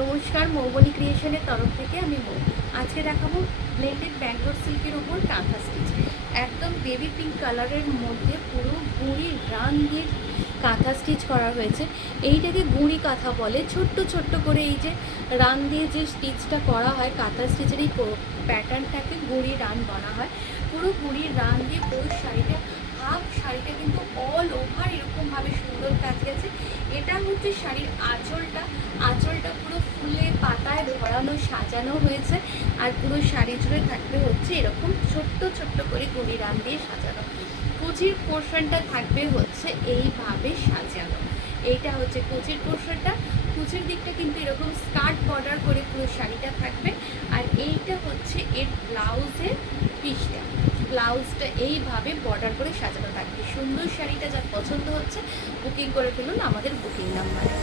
নমস্কার, মৌবনী ক্রিয়েশনের তরফ থেকে আমি মৌ। আজকে দেখাবো ব্লেন্ডেড ব্যাঙ্গলোর সিল্কের ওপর কাঁথা স্টিচ। একদম বেবি পিঙ্ক কালারের মধ্যে পুরো গুঁড়ি রান দিয়ে কাঁথা স্টিচ করা হয়েছে। এইটাকে গুঁড়ি কাঁথা বলে। ছোট্ট ছোট্ট করে এই যে রান দিয়ে যে স্টিচটা করা হয়, কাঁথা স্টিচের এই প্যাটার্নটাকে গুঁড়ি রান বলা হয়। পুরো গুঁড়ি রান দিয়ে পুরো শাড়িটা, হাফ শাড়িটা কিন্তু অল ওভার এরকমভাবে সুন্দর কাজ গেছে। এটা হচ্ছে শাড়ির আঁচলটা পুরো ফুলে পাতায় ভরানো সাজানো হয়েছে। আর পুরো শাড়ি জুড়ে থাকবে হচ্ছে এরকম ছোট্ট ছোট্ট করে গুঁড়ি রান দিয়ে সাজানো। কুচির পোর্শনটা থাকবে হচ্ছে এইভাবে সাজানো। এইটা হচ্ছে কুচির পোর্শনটা। কুচির দিকটা কিন্তু এরকম স্কার্ট বর্ডার করে পুরো শাড়িটা থাকবে। আর এইটা হচ্ছে এর ব্লাউজের পিসটা। ব্লাউজটা এইভাবে বর্ডার করে সাজানো থাকবে। সুন্দর শাড়িটা যার পছন্দ হচ্ছে বুকিং করে ফেলুন আমাদের বুকিং নাম্বারে।